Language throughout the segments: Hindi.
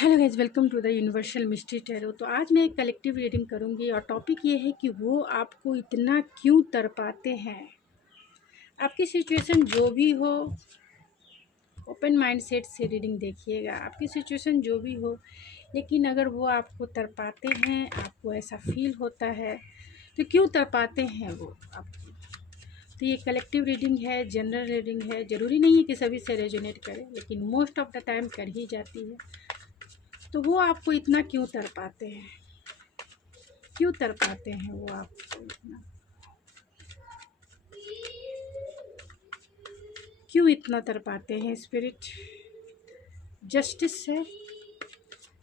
Hello guys, welcome to the Universal Mystery Tarot. तो आज मैं एक कलेक्टिव रीडिंग करूंगी और टॉपिक ये है कि वो आपको इतना क्यों तड़पाते हैं। आपकी सिचुएशन जो भी हो, ओपन माइंडसेट से रीडिंग देखिएगा। आपकी सिचुएशन जो भी हो, लेकिन अगर वो आपको तड़पाते हैं, आपको ऐसा फील होता है, तो क्यों तड़पाते हैं वो आपको। तो ये कलेक्टिव रीडिंग है, जनरल रीडिंग है। ज़रूरी नहीं है कि सभी से रेजोनेट करे, लेकिन मोस्ट ऑफ द टाइम कर ही जाती है। तो वो आपको इतना क्यों तड़पाते हैं, क्यों तड़पाते हैं वो आपको इतना, क्यों इतना तड़पाते हैं। स्पिरिट जस्टिस है,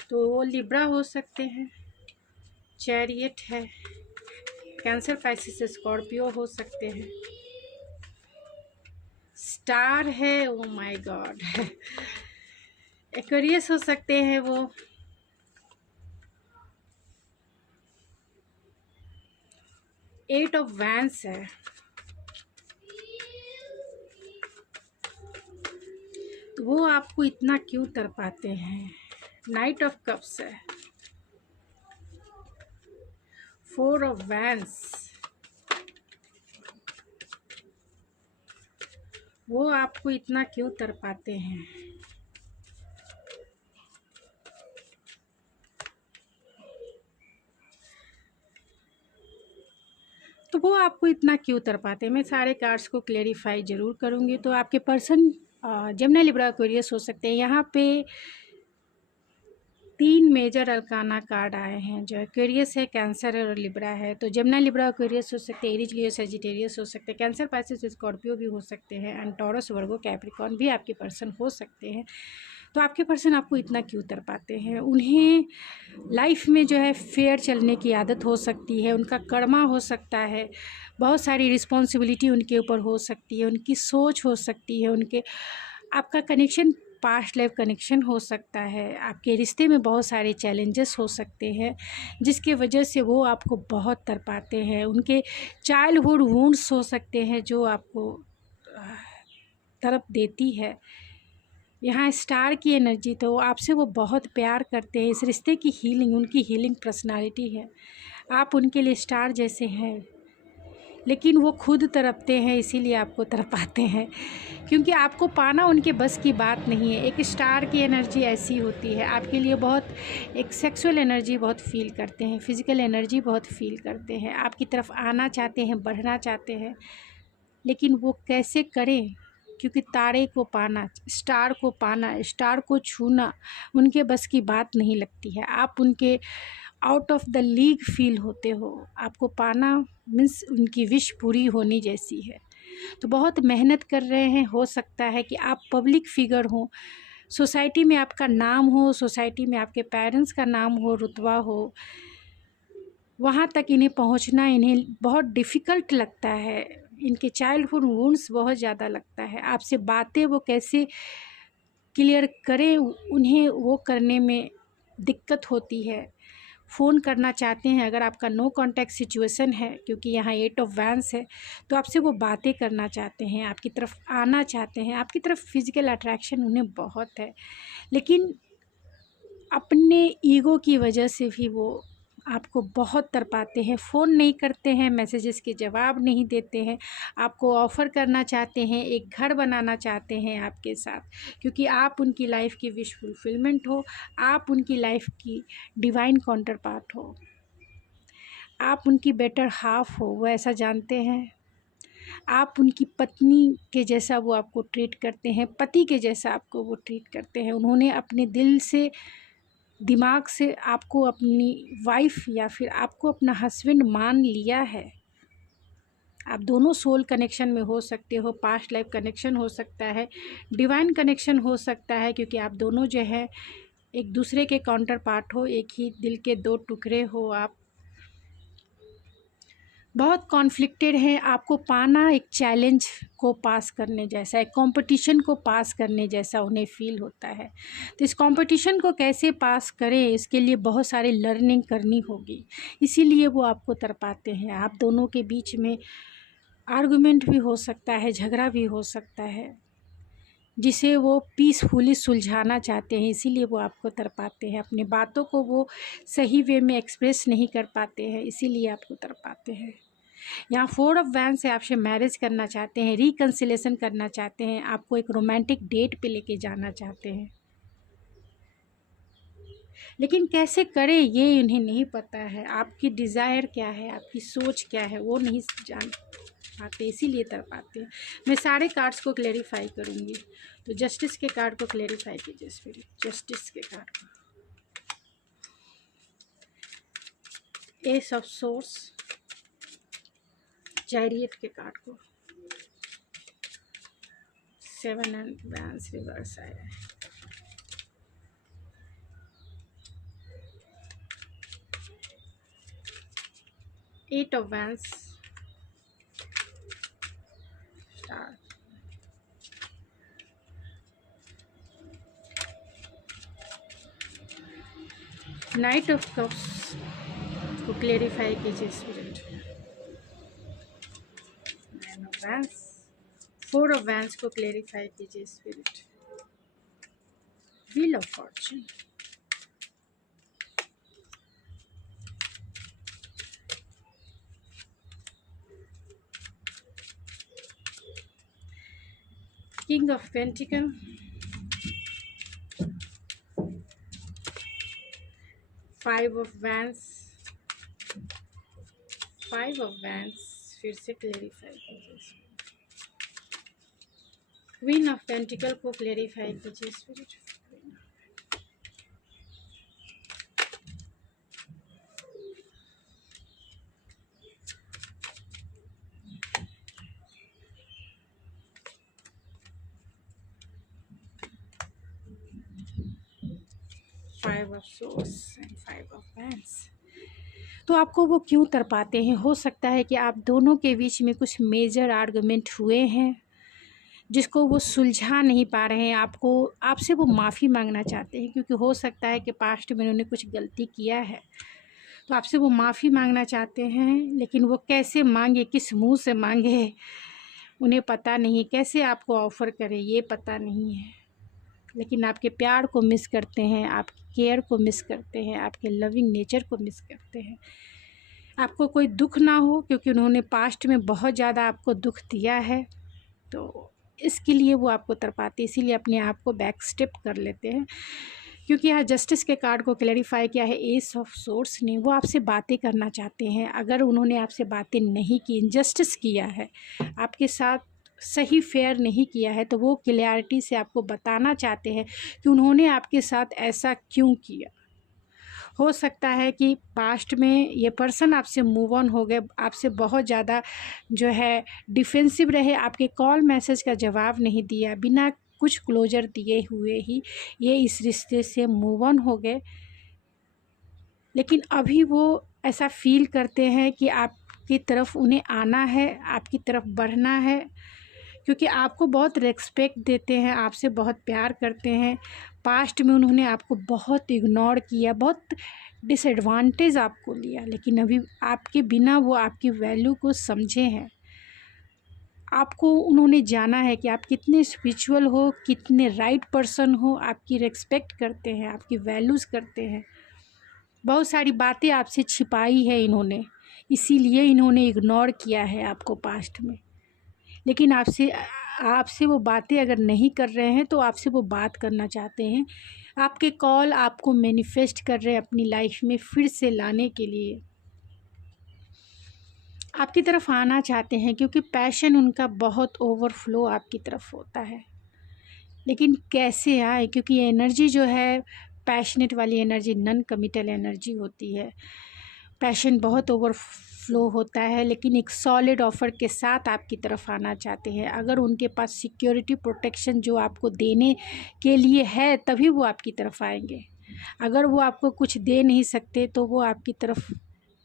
तो वो लिब्रा हो सकते हैं, चैरियट है, कैंसर, पाइसिस, स्कॉर्पियो हो सकते हैं, स्टार है, ओ माय गॉड, एक्वेरियस हो सकते हैं वो, एट ऑफ वैंस है, तो वो आपको इतना क्यों तड़पाते हैं। नाइट ऑफ कप्स है, फोर ऑफ वैंस, वो आपको इतना क्यों तड़पाते हैं। तो वो आपको इतना क्यों तड़पाते हैं। मैं सारे कार्ड्स को क्लेरिफाई ज़रूर करूँगी। तो आपके पर्सन जेमिनी, लिब्रा, एक्वेरियस हो सकते हैं। यहाँ पे 3 मेजर अरकाना कार्ड आए हैं, जो एक्वेरियस है, कैंसर है और लिब्रा है। तो जेमिनी, लिब्रा, एक्वेरियस हो सकते हैं, एरीज, लियो, सजिटेरियस हो सकते हैं, कैंसर, पाइसिस, स्कॉर्पियो भी हो सकते हैं, एंड टॉरस, वर्गो, कैप्रिकॉर्न भी आपके पर्सन हो सकते हैं। तो आपके पर्सन आपको इतना क्यों तड़पाते हैं। उन्हें लाइफ में जो है फेयर चलने की आदत हो सकती है, उनका कर्मा हो सकता है, बहुत सारी रिस्पॉन्सिबिलिटी उनके ऊपर हो सकती है, उनकी सोच हो सकती है, उनके आपका कनेक्शन पास्ट लाइफ कनेक्शन हो सकता है, आपके रिश्ते में बहुत सारे चैलेंजेस हो सकते हैं, जिसके वजह से वो आपको बहुत तड़पाते हैं। उनके चाइल्डहुड वुंड्स हो सकते हैं जो आपको तड़प देती है। यहाँ स्टार की एनर्जी, तो आपसे वो बहुत प्यार करते हैं। इस रिश्ते की हीलिंग उनकी हीलिंग पर्सनालिटी है। आप उनके लिए स्टार जैसे हैं, लेकिन वो खुद तड़पते हैं, इसीलिए आपको तड़पाते हैं, क्योंकि आपको पाना उनके बस की बात नहीं है। एक स्टार की एनर्जी ऐसी होती है, आपके लिए बहुत एक सेक्सुअल एनर्जी बहुत फील करते हैं, फिज़िकल एनर्जी बहुत फील करते हैं, आपकी तरफ आना चाहते हैं, बढ़ना चाहते हैं, लेकिन वो कैसे करें, क्योंकि तारे को पाना, स्टार को पाना, स्टार को छूना उनके बस की बात नहीं लगती है। आप उनके out of the league feel होते हो। आपको पाना मीन्स उनकी विश पूरी होनी जैसी है। तो बहुत मेहनत कर रहे हैं। हो सकता है कि आप पब्लिक फिगर हो, सोसाइटी में आपका नाम हो, सोसाइटी में आपके पेरेंट्स का नाम हो, रुतबा हो, वहाँ तक इन्हें पहुँचना इन्हें बहुत डिफ़िकल्ट लगता है। इनके चाइल्डहुड वुंड्स बहुत ज़्यादा लगता है। आपसे बातें वो कैसे क्लियर करें, उन्हें वो करने में दिक्कत होती है। फ़ोन करना चाहते हैं, अगर आपका नो कॉन्टैक्ट सिचुएशन है, क्योंकि यहाँ एट ऑफ वैंस है, तो आपसे वो बातें करना चाहते हैं, आपकी तरफ आना चाहते हैं, आपकी तरफ फिज़िकल अट्रैक्शन उन्हें बहुत है, लेकिन अपने ईगो की वजह से भी वो आपको बहुत तड़पाते हैं। फ़ोन नहीं करते हैं, मैसेजेस के जवाब नहीं देते हैं, आपको ऑफ़र करना चाहते हैं, एक घर बनाना चाहते हैं आपके साथ, क्योंकि आप उनकी लाइफ़ की विश फुलफिलमेंट हो, आप उनकी लाइफ़ की डिवाइन काउंटर पार्ट हो, आप उनकी बेटर हाफ़ हो, वो ऐसा जानते हैं। आप उनकी पत्नी के जैसा वो आपको ट्रीट करते हैं, पति के जैसा आपको वो ट्रीट करते हैं। उन्होंने अपने दिल से, दिमाग से आपको अपनी वाइफ़ या फिर आपको अपना हस्बैंड मान लिया है। आप दोनों सोल कनेक्शन में हो सकते हो, पास्ट लाइफ कनेक्शन हो सकता है, डिवाइन कनेक्शन हो सकता है, क्योंकि आप दोनों जो है एक दूसरे के काउंटर पार्ट हो, एक ही दिल के 2 टुकड़े हो। आप बहुत कॉन्फ्लिक्टेड हैं। आपको पाना एक चैलेंज को पास करने जैसा, एक कंपटीशन को पास करने जैसा उन्हें फ़ील होता है। तो इस कंपटीशन को कैसे पास करें, इसके लिए बहुत सारी लर्निंग करनी होगी, इसीलिए वो आपको तड़पाते हैं। आप दोनों के बीच में आर्गुमेंट भी हो सकता है, झगड़ा भी हो सकता है, जिसे वो पीसफुली सुलझाना चाहते हैं, इसीलिए वो आपको तड़पाते हैं। अपने बातों को वो सही वे में एक्सप्रेस नहीं कर पाते हैं, इसीलिए आपको तड़पाते हैं। यहाँ 4 ऑफ वैंड्स से आपसे मैरिज करना चाहते हैं, रिकन्सिलेशन करना चाहते हैं, आपको एक रोमांटिक डेट पे लेके जाना चाहते हैं, लेकिन कैसे करें ये उन्हें नहीं पता है। आपकी डिज़ायर क्या है, आपकी सोच क्या है, वो नहीं जान पाते, इसीलिए तड़पाते हैं। मैं सारे कार्ड्स को क्लेरिफाई करूँगी। तो जस्टिस के कार्ड को क्लेरिफाई कीजिए स्पिरिट, जस्टिस के कार्ड को। एस ऑफ सोर्स, चैरियट के कार्ड को, 7 एंड वैंड्स रिवर्स आया है, eight of wands, star, knight of cups को क्लेरिफाई कीजिए spirit, 9 of wands, 4 of wands को क्लेरिफाई कीजिए spirit, wheel of fortune, king of pentacle, 5 of wands, 5 of wands, फिर से क्लेरिफाई कीजिए, क्वीन ऑफ पेंटिकल को क्लेरिफाई कीजिए spirit, 5 of swords and 5 of wands. तो आपको वो क्यों तड़पाते हैं? हो सकता है कि आप दोनों के बीच में कुछ मेजर आर्गुमेंट हुए हैं जिसको वो सुलझा नहीं पा रहे हैं। आपसे वो माफ़ी मांगना चाहते हैं, क्योंकि हो सकता है कि पास्ट में उन्होंने कुछ गलती किया है, तो आपसे वो माफ़ी मांगना चाहते हैं। लेकिन वो कैसे मांगे, किस मुंह से मांगे, उन्हें पता नहीं। कैसे आपको ऑफ़र करें ये पता नहीं है। लेकिन आपके प्यार को मिस करते हैं, आपकी केयर को मिस करते हैं, आपके लविंग नेचर को मिस करते हैं। आपको कोई दुख ना हो, क्योंकि उन्होंने पास्ट में बहुत ज़्यादा आपको दुख दिया है, तो इसके लिए वो आपको तड़पाते, इसीलिए अपने आप को बैक स्टेप कर लेते हैं। क्योंकि यहाँ जस्टिस के कार्ड को क्लैरिफाई किया है एस ऑफ सोर्स ने। वो आपसे बातें करना चाहते हैं। अगर उन्होंने आपसे बातें नहीं की, इनजस्टिस किया है, आपके साथ सही फेयर नहीं किया है, तो वो क्लैरिटी से आपको बताना चाहते हैं कि उन्होंने आपके साथ ऐसा क्यों किया। हो सकता है कि पास्ट में ये पर्सन आपसे मूव ऑन हो गए, आपसे बहुत ज़्यादा जो है डिफेंसिव रहे, आपके कॉल मैसेज का जवाब नहीं दिया, बिना कुछ क्लोजर दिए हुए ही ये इस रिश्ते से मूव ऑन हो गए। लेकिन अभी वो ऐसा फील करते हैं कि आपकी तरफ उन्हें आना है, आपकी तरफ बढ़ना है, क्योंकि आपको बहुत रिस्पेक्ट देते हैं, आपसे बहुत प्यार करते हैं। पास्ट में उन्होंने आपको बहुत इग्नोर किया, बहुत डिसएडवांटेज आपको लिया, लेकिन अभी आपके बिना वो आपकी वैल्यू को समझे हैं। आपको उन्होंने जाना है कि आप कितने स्पिरिचुअल हो, कितने राइट पर्सन हो, आपकी रिस्पेक्ट करते हैं, आपकी वैल्यूज़ करते हैं। बहुत सारी बातें आपसे छिपाई है इन्होंने, इसीलिए इन्होंने इग्नोर किया है आपको पास्ट में। लेकिन आपसे वो बातें अगर नहीं कर रहे हैं, तो आपसे वो बात करना चाहते हैं। आपके कॉल आपको मैनिफेस्ट कर रहे हैं अपनी लाइफ में फिर से लाने के लिए, आपकी तरफ आना चाहते हैं, क्योंकि पैशन उनका बहुत ओवरफ्लो आपकी तरफ होता है। लेकिन कैसे आए, क्योंकि ये एनर्जी जो है पैशनेट वाली एनर्जी नॉन कमिटल एनर्जी होती है। पैशन बहुत ओवरफ्लो होता है, लेकिन एक सॉलिड ऑफ़र के साथ आपकी तरफ आना चाहते हैं। अगर उनके पास सिक्योरिटी प्रोटेक्शन जो आपको देने के लिए है, तभी वो आपकी तरफ आएंगे। अगर वो आपको कुछ दे नहीं सकते, तो वो आपकी तरफ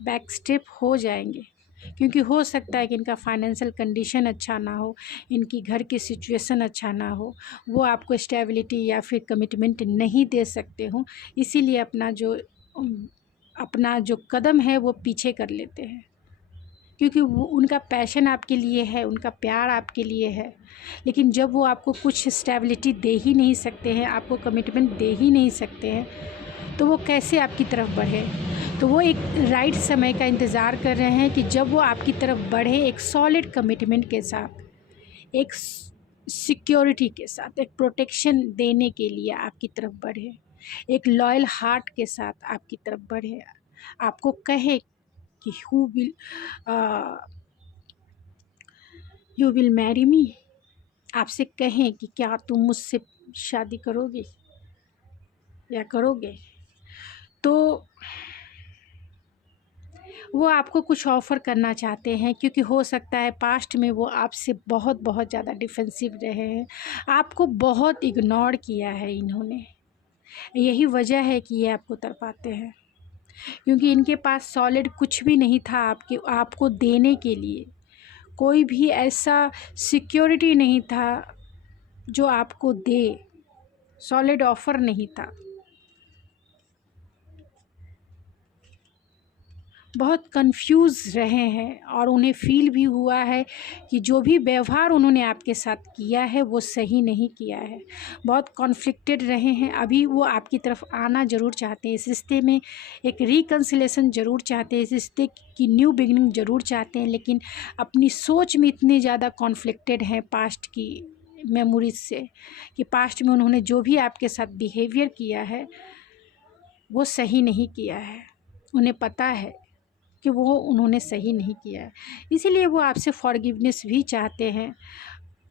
बैक स्टेप हो जाएंगे, क्योंकि हो सकता है कि इनका फाइनेंशियल कंडीशन अच्छा ना हो, इनकी घर की सिचुएशन अच्छा ना हो, वो आपको स्टेबिलिटी या फिर कमिटमेंट नहीं दे सकते हों, इसीलिए अपना जो कदम है वो पीछे कर लेते हैं, क्योंकि वो उनका पैशन आपके लिए है, उनका प्यार आपके लिए है। लेकिन जब वो आपको कुछ स्टेबिलिटी दे ही नहीं सकते हैं, आपको कमिटमेंट दे ही नहीं सकते हैं, तो वो कैसे आपकी तरफ बढ़े। तो वो एक राइट समय का इंतज़ार कर रहे हैं कि जब वो आपकी तरफ बढ़े एक सॉलिड कमिटमेंट के साथ, एक सिक्योरिटी के साथ, एक प्रोटेक्शन देने के लिए आपकी तरफ बढ़े, एक लॉयल हार्ट के साथ आपकी तरफ बढ़े, आपको कहे कि यू विल मैरी मी, आपसे कहें कि क्या तुम मुझसे शादी करोगे या करोगे। तो वो आपको कुछ ऑफ़र करना चाहते हैं, क्योंकि हो सकता है पास्ट में वो आपसे बहुत बहुत ज़्यादा डिफेंसिव रहे हैं, आपको बहुत इग्नोर किया है इन्होंने। यही वजह है कि ये आपको तड़पाते हैं, क्योंकि इनके पास सॉलिड कुछ भी नहीं था आपको देने के लिए। कोई भी ऐसा सिक्योरिटी नहीं था जो आपको दे, सॉलिड ऑफ़र नहीं था। बहुत कंफ्यूज रहे हैं और उन्हें फ़ील भी हुआ है कि जो भी व्यवहार उन्होंने आपके साथ किया है वो सही नहीं किया है। बहुत कॉन्फ्लिक्टेड रहे हैं। अभी वो आपकी तरफ आना ज़रूर चाहते हैं, इस रिश्ते में एक रिकन्सिलेशन ज़रूर चाहते हैं, इस रिश्ते की न्यू बिगिनिंग ज़रूर चाहते हैं, लेकिन अपनी सोच में इतने ज़्यादा कॉन्फ्लिक्टेड हैं पास्ट की मेमोरीज से, कि पास्ट में उन्होंने जो भी आपके साथ बिहेवियर किया है वो सही नहीं किया है। उन्हें पता है कि वो उन्होंने सही नहीं किया है, इसीलिए वो आपसे फॉरगिवनेस भी चाहते हैं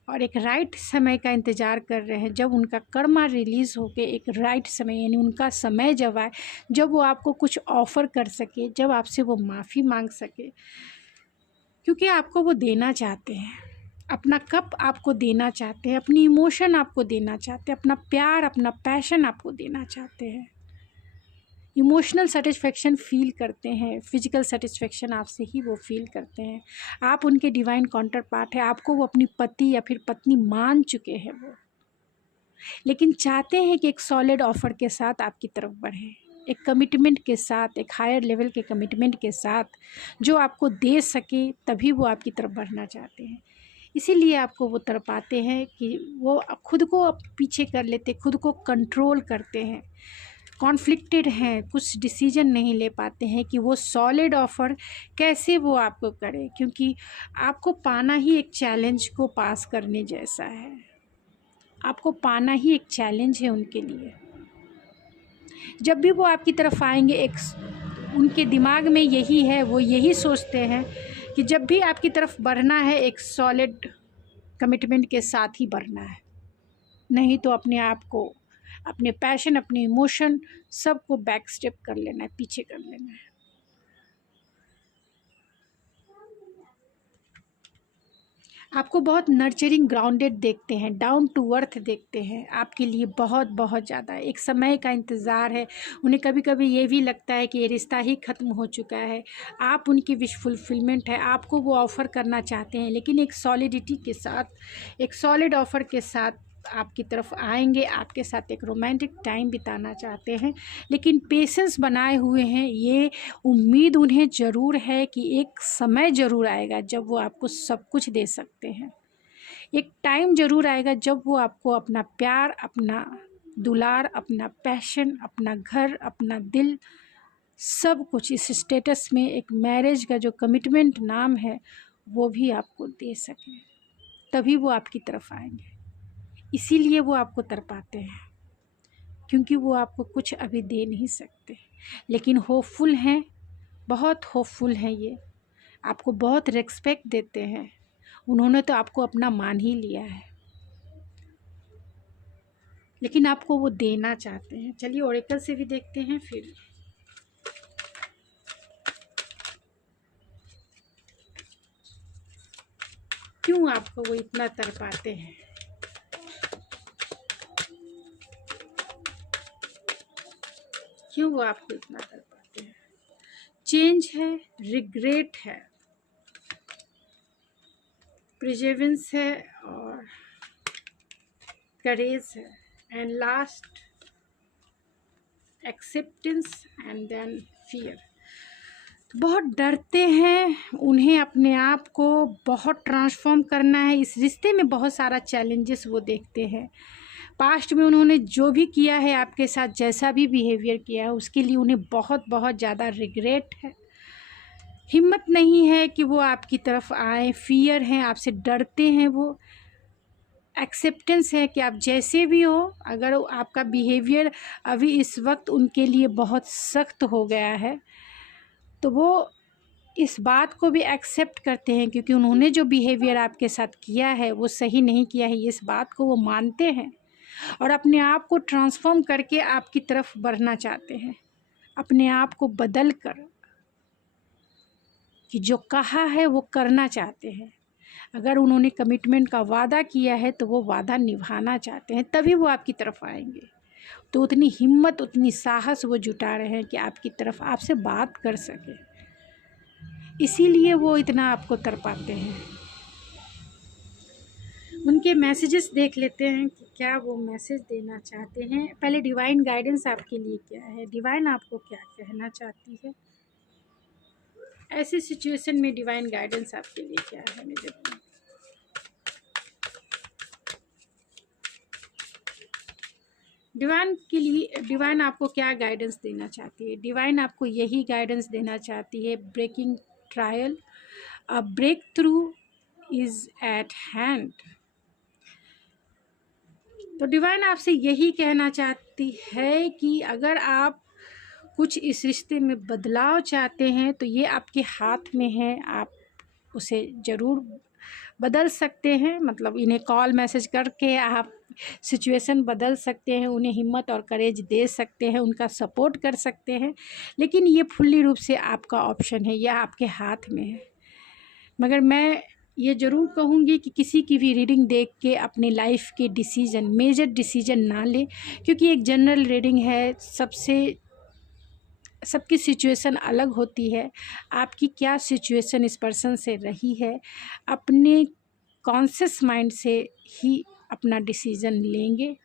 और एक राइट समय का इंतज़ार कर रहे हैं, जब उनका कर्मा रिलीज़ होके एक राइट समय, यानी उनका समय जब आए, जब वो आपको कुछ ऑफ़र कर सके, जब आपसे वो माफ़ी मांग सके, क्योंकि आपको वो देना चाहते हैं। अपना कप आपको देना चाहते हैं, अपनी इमोशन आपको देना चाहते हैं, अपना प्यार, अपना पैशन आपको देना चाहते हैं। इमोशनल सेटिस्फेक्शन फ़ील करते हैं, फ़िज़िकल सेटिस्फेक्शन आपसे ही वो फ़ील करते हैं। आप उनके डिवाइन काउंटर पार्ट है, आपको वो अपनी पति या फिर पत्नी मान चुके हैं वो, लेकिन चाहते हैं कि एक सॉलिड ऑफ़र के साथ आपकी तरफ बढ़ें, एक कमिटमेंट के साथ, एक हायर लेवल के कमिटमेंट के साथ जो आपको दे सके, तभी वो आपकी तरफ बढ़ना चाहते हैं। इसीलिए आपको वो तड़पाते हैं कि वो खुद को पीछे कर लेते, खुद को कंट्रोल करते हैं, कॉन्फ्लिक्टेड हैं, कुछ डिसीजन नहीं ले पाते हैं कि वो सॉलिड ऑफ़र कैसे वो आपको करें, क्योंकि आपको पाना ही एक चैलेंज को पास करने जैसा है। आपको पाना ही एक चैलेंज है उनके लिए। जब भी वो आपकी तरफ आएंगे, उनके दिमाग में यही है, वो यही सोचते हैं कि जब भी आपकी तरफ बढ़ना है एक सॉलिड कमिटमेंट के साथ ही बढ़ना है, नहीं तो अपने आप को, अपने पैशन, अपने इमोशन सबको बैक स्टेप कर लेना है, पीछे कर लेना है। आपको बहुत नर्चरिंग, ग्राउंडेड देखते हैं, डाउन टू अर्थ देखते हैं, आपके लिए बहुत बहुत ज़्यादा एक समय का इंतज़ार है। उन्हें कभी कभी ये भी लगता है कि ये रिश्ता ही ख़त्म हो चुका है, आप उनकी विश फुलफिलमेंट है, आपको वो ऑफ़र करना चाहते हैं, लेकिन एक सॉलिडिटी के साथ, एक सॉलिड ऑफ़र के साथ आपकी तरफ आएंगे, आपके साथ एक रोमांटिक टाइम बिताना चाहते हैं, लेकिन पेशेंस बनाए हुए हैं। ये उम्मीद उन्हें ज़रूर है कि एक समय ज़रूर आएगा जब वो आपको सब कुछ दे सकते हैं, एक टाइम ज़रूर आएगा जब वो आपको अपना प्यार, अपना दुलार, अपना पैशन, अपना घर, अपना दिल, सब कुछ इस स्टेटस में एक मैरिज का जो कमिटमेंट नाम है वो भी आपको दे सकें, तभी वो आपकी तरफ आएंगे। इसीलिए वो आपको तड़पाते हैं, क्योंकि वो आपको कुछ अभी दे नहीं सकते, लेकिन होपफुल हैं, बहुत होपफुल हैं। ये आपको बहुत रिस्पेक्ट देते हैं, उन्होंने तो आपको अपना मान ही लिया है, लेकिन आपको वो देना चाहते हैं। चलिए ओरेकल से भी देखते हैं फिर। क्यों आपको वो इतना तड़पाते हैं, क्यों वो आपको इतना तड़पाते हैं। चेंज है, रिग्रेट है, प्रिजर्वेंस है और करेज है, and last acceptance and then fear. तो बहुत डरते हैं, उन्हें अपने आप को बहुत ट्रांसफॉर्म करना है। इस रिश्ते में बहुत सारा चैलेंजेस वो देखते हैं। पास्ट में उन्होंने जो भी किया है आपके साथ, जैसा भी बिहेवियर किया है, उसके लिए उन्हें बहुत बहुत ज़्यादा रिग्रेट है। हिम्मत नहीं है कि वो आपकी तरफ आए, फियर है, आपसे डरते हैं वो। एक्सेप्टेंस है कि आप जैसे भी हो, अगर आपका बिहेवियर अभी इस वक्त उनके लिए बहुत सख्त हो गया है तो वो इस बात को भी एक्सेप्ट करते हैं, क्योंकि उन्होंने जो बिहेवियर आपके साथ किया है वो सही नहीं किया है, इस बात को वो मानते हैं और अपने आप को ट्रांसफॉर्म करके आपकी तरफ बढ़ना चाहते हैं, अपने आप को बदल कर, कि जो कहा है वो करना चाहते हैं। अगर उन्होंने कमिटमेंट का वादा किया है तो वो वादा निभाना चाहते हैं, तभी वो आपकी तरफ आएंगे। तो उतनी हिम्मत, उतनी साहस वो जुटा रहे हैं कि आपकी तरफ आपसे बात कर सके, इसीलिए वो इतना आपको तड़पाते हैं। उनके मैसेजेस देख लेते हैं कि क्या वो मैसेज देना चाहते हैं। पहले डिवाइन गाइडेंस आपके लिए क्या है, डिवाइन आपको क्या कहना चाहती है, ऐसी सिचुएशन में डिवाइन गाइडेंस आपके लिए क्या है। मेरे डिवाइन के लिए, डिवाइन आपको क्या गाइडेंस देना चाहती है। डिवाइन आपको यही गाइडेंस देना चाहती है, breaking trial, a breakthrough is at hand. तो डिवाइन आपसे यही कहना चाहती है कि अगर आप कुछ इस रिश्ते में बदलाव चाहते हैं तो ये आपके हाथ में है, आप उसे ज़रूर बदल सकते हैं। मतलब इन्हें कॉल मैसेज करके आप सिचुएशन बदल सकते हैं, उन्हें हिम्मत और करेज दे सकते हैं, उनका सपोर्ट कर सकते हैं, लेकिन ये फुल्ली रूप से आपका ऑप्शन है, यह आपके हाथ में है। मगर मैं ये ज़रूर कहूँगी कि किसी की भी रीडिंग देख के अपनी लाइफ के डिसीजन, मेजर डिसीजन ना ले, क्योंकि एक जनरल रीडिंग है, सबकी सिचुएशन अलग होती है। आपकी क्या सिचुएशन इस पर्सन से रही है, अपने कॉन्शियस माइंड से ही अपना डिसीज़न लेंगे।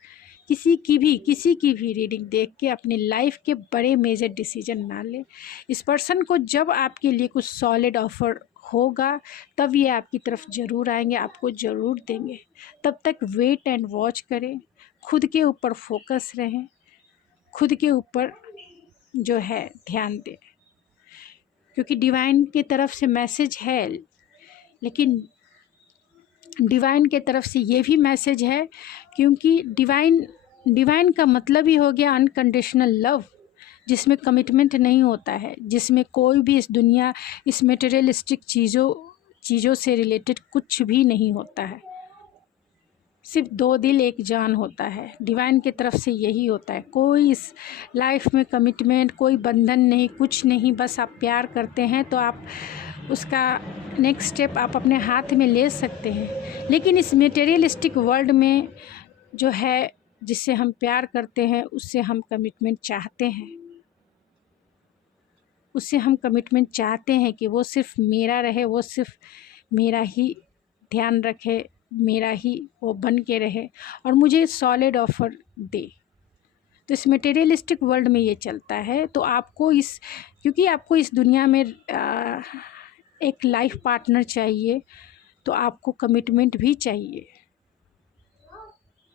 किसी की भी रीडिंग देख के अपनी लाइफ के बड़े मेजर डिसीजन ना ले। इस पर्सन को जब आपके लिए कुछ सॉलिड ऑफर होगा तब ये आपकी तरफ ज़रूर आएंगे, आपको ज़रूर देंगे। तब तक वेट एंड वॉच करें, खुद के ऊपर फोकस रहें, खुद के ऊपर जो है ध्यान दें, क्योंकि डिवाइन की तरफ से मैसेज है, लेकिन डिवाइन के तरफ से ये भी मैसेज है, क्योंकि डिवाइन का मतलब ही हो गया अनकंडीशनल लव, जिसमें कमिटमेंट नहीं होता है, जिसमें कोई भी इस दुनिया, इस मटेरियलिस्टिक चीज़ों से रिलेटेड कुछ भी नहीं होता है। सिर्फ दो दिल एक जान होता है। डिवाइन की तरफ से यही होता है। कोई इस लाइफ में कमिटमेंट, कोई बंधन नहीं, कुछ नहीं, बस आप प्यार करते हैं तो आप उसका नेक्स्ट स्टेप आप अपने हाथ में ले सकते हैं। लेकिन इस मटेरियलिस्टिक वर्ल्ड में जो है, जिससे हम प्यार करते हैं, उससे हम कमिटमेंट चाहते हैं, उससे हम कमिटमेंट चाहते हैं कि वो सिर्फ मेरा रहे, वो सिर्फ मेरा ही ध्यान रखे, मेरा ही वो बन के रहे और मुझे सॉलिड ऑफर दे। तो इस मटेरियलिस्टिक वर्ल्ड में ये चलता है। तो आपको क्योंकि आपको इस दुनिया में एक लाइफ पार्टनर चाहिए, तो आपको कमिटमेंट भी चाहिए।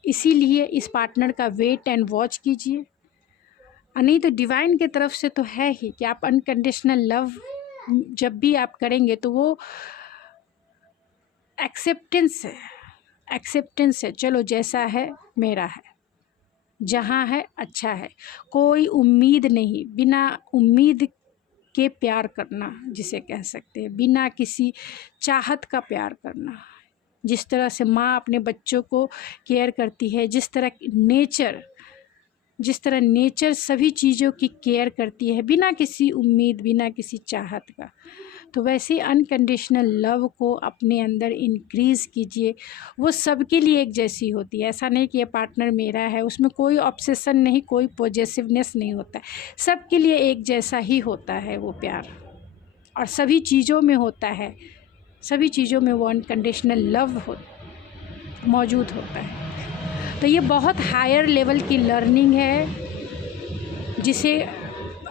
इसीलिए इस पार्टनर का वेट एंड वॉच कीजिए। नहीं तो डिवाइन के तरफ से तो है ही कि आप अनकंडीशनल लव जब भी आप करेंगे तो वो एक्सेप्टेंस है। चलो जैसा है मेरा है, जहाँ है अच्छा है, कोई उम्मीद नहीं, बिना उम्मीद के प्यार करना जिसे कह सकते हैं, बिना किसी चाहत का प्यार करना। जिस तरह से माँ अपने बच्चों को केयर करती है, जिस तरह नेचर सभी चीज़ों की केयर करती है बिना किसी उम्मीद, बिना किसी चाहत का, तो वैसे अनकंडीशनल लव को अपने अंदर इंक्रीज़ कीजिए। वो सबके लिए एक जैसी होती है। ऐसा नहीं कि ये पार्टनर मेरा है, उसमें कोई ऑब्सेशन नहीं, कोई पॉजेसिवनेस नहीं होता है। सबके लिए एक जैसा ही होता है वो प्यार, और सभी चीज़ों में होता है, सभी चीज़ों में वो अनकंडीशनल लव मौजूद होता है। तो ये बहुत हायर लेवल की लर्निंग है, जिसे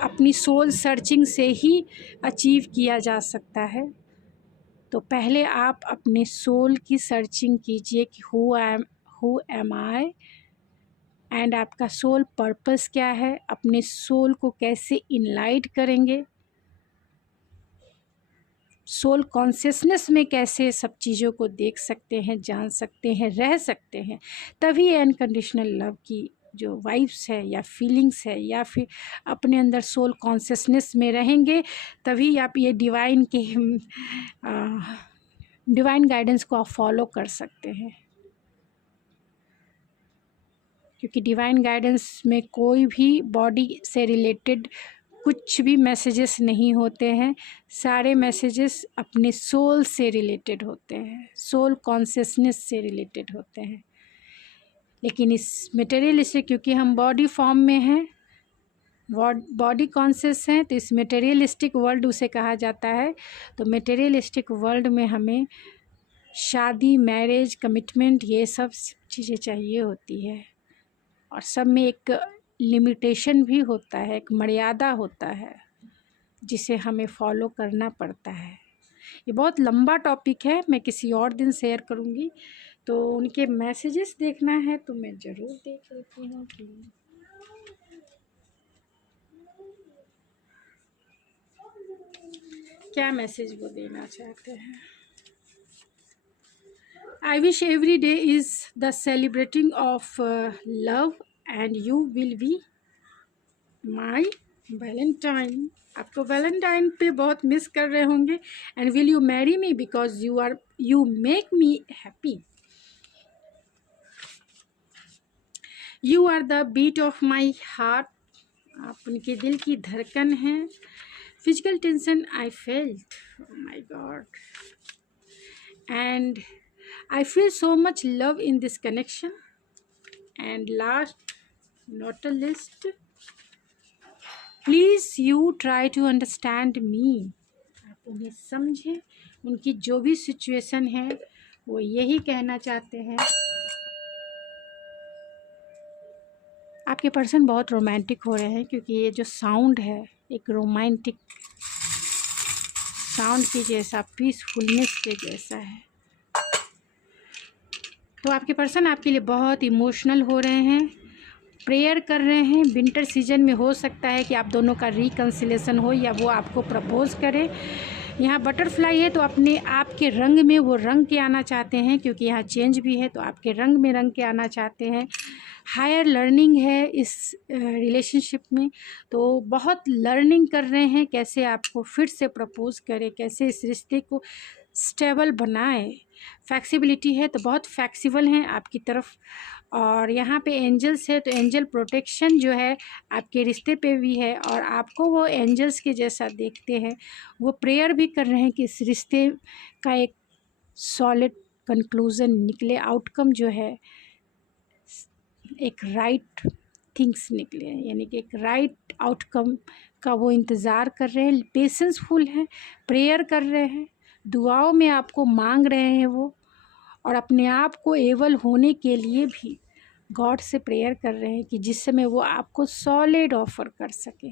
अपनी सोल सर्चिंग से ही अचीव किया जा सकता है। तो पहले आप अपने सोल की सर्चिंग कीजिए कि हु एम आई, एंड आपका सोल पर्पस क्या है, अपने सोल को कैसे इनलाइट करेंगे, सोल कॉन्शियसनेस में कैसे सब चीज़ों को देख सकते हैं, जान सकते हैं, रह सकते हैं। तभी अनकंडीशनल लव की जो वाइब्स है या फीलिंग्स है या फिर अपने अंदर सोल कॉन्शियसनेस में रहेंगे, तभी आप ये डिवाइन गाइडेंस को आप फॉलो कर सकते हैं। क्योंकि डिवाइन गाइडेंस में कोई भी बॉडी से रिलेटेड कुछ भी मैसेजेस नहीं होते हैं, सारे मैसेजेस अपने सोल से रिलेटेड होते हैं, सोल कॉन्शियसनेस से रिलेटेड होते हैं। लेकिन इस मटेरियलिस्टिक, क्योंकि हम बॉडी फॉर्म में हैं, बॉडी कॉन्शियस हैं, तो इस मटेरियलिस्टिक वर्ल्ड उसे कहा जाता है। तो मटेरियलिस्टिक वर्ल्ड में हमें शादी, मैरिज, कमिटमेंट, ये सब चीज़ें चाहिए होती है, और सब में एक लिमिटेशन भी होता है, एक मर्यादा होता है जिसे हमें फॉलो करना पड़ता है। ये बहुत लंबा टॉपिक है, मैं किसी और दिन शेयर करूँगी। तो उनके मैसेजेस देखना है तो मैं ज़रूर देख लेती हूँ। क्या मैसेज वो देना चाहते हैं। I wish every day is the celebrating of love and you will be my Valentine। आपको वैलेंटाइन पे बहुत मिस कर रहे होंगे। And will you marry me because you make me happy. You are the beat of my heart. आप उनके दिल की धड़कन हैं। Physical tension I felt, my god, and I feel so much love in this connection। And last not a least, please you try to understand me। आप उन्हें समझें, उनकी जो भी सिचुएशन है वो यही कहना चाहते हैं। आपके पर्सन बहुत रोमांटिक हो रहे हैं, क्योंकि ये जो साउंड है एक रोमांटिक साउंड के जैसा, पीसफुलनेस के जैसा है। तो आपके पर्सन आपके लिए बहुत इमोशनल हो रहे हैं, प्रेयर कर रहे हैं। विंटर सीजन में हो सकता है कि आप दोनों का रिकन्सिलेशन हो या वो आपको प्रपोज करे। यहाँ बटरफ्लाई है, तो अपने आपके रंग में वो रंग के आना चाहते हैं, क्योंकि यहाँ चेंज भी है, तो आपके रंग में रंग के आना चाहते हैं। हायर लर्निंग है इस रिलेशनशिप में, तो बहुत लर्निंग कर रहे हैं कैसे आपको फिर से प्रपोज करें, कैसे इस रिश्ते को स्टेबल बनाए। फ्लेक्सिबिलिटी है, तो बहुत फ्लेक्सिबल हैं आपकी तरफ। और यहाँ पे एंजल्स है, तो एंजल प्रोटेक्शन जो है आपके रिश्ते पे भी है, और आपको वो एंजल्स के जैसा देखते हैं। वो प्रेयर भी कर रहे हैं कि इस रिश्ते का एक सॉलिड कंक्लूज़न निकले, आउटकम जो है एक राइट थिंग्स निकले, यानी कि एक राइट आउटकम का वो इंतज़ार कर रहे हैं। पेशेंसफुल हैं, प्रेयर कर रहे हैं, दुआओं में आपको मांग रहे हैं वो, और अपने आप को एबल होने के लिए भी गॉड से प्रेयर कर रहे हैं कि जिस समय वो आपको सॉलिड ऑफ़र कर सके।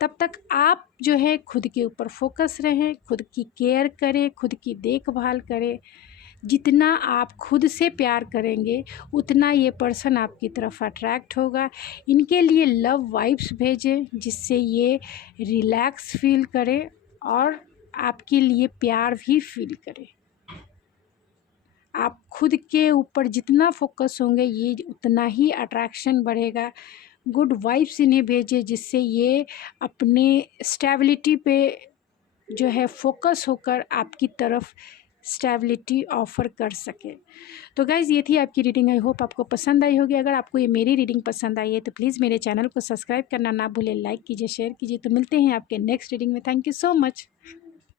तब तक आप जो है खुद के ऊपर फोकस रहें, खुद की केयर करें, खुद की देखभाल करें। जितना आप खुद से प्यार करेंगे उतना ये पर्सन आपकी तरफ अट्रैक्ट होगा। इनके लिए लव वाइब्स भेजें जिससे ये रिलैक्स फील करें और आपके लिए प्यार भी फील करें। आप खुद के ऊपर जितना फोकस होंगे ये उतना ही अट्रैक्शन बढ़ेगा। गुड वाइब्स इन्हें भेजें जिससे ये अपने स्टेबिलिटी पे जो है फोकस होकर आपकी तरफ स्टेबिलिटी ऑफ़र कर सके। तो गाइज़ ये थी आपकी रीडिंग। आई होप आपको पसंद आई होगी। अगर आपको ये मेरी रीडिंग पसंद आई है तो प्लीज़ मेरे चैनल को सब्सक्राइब करना ना भूलें, लाइक कीजिए, शेयर कीजिए। तो मिलते हैं आपके नेक्स्ट रीडिंग में। Thank you so much.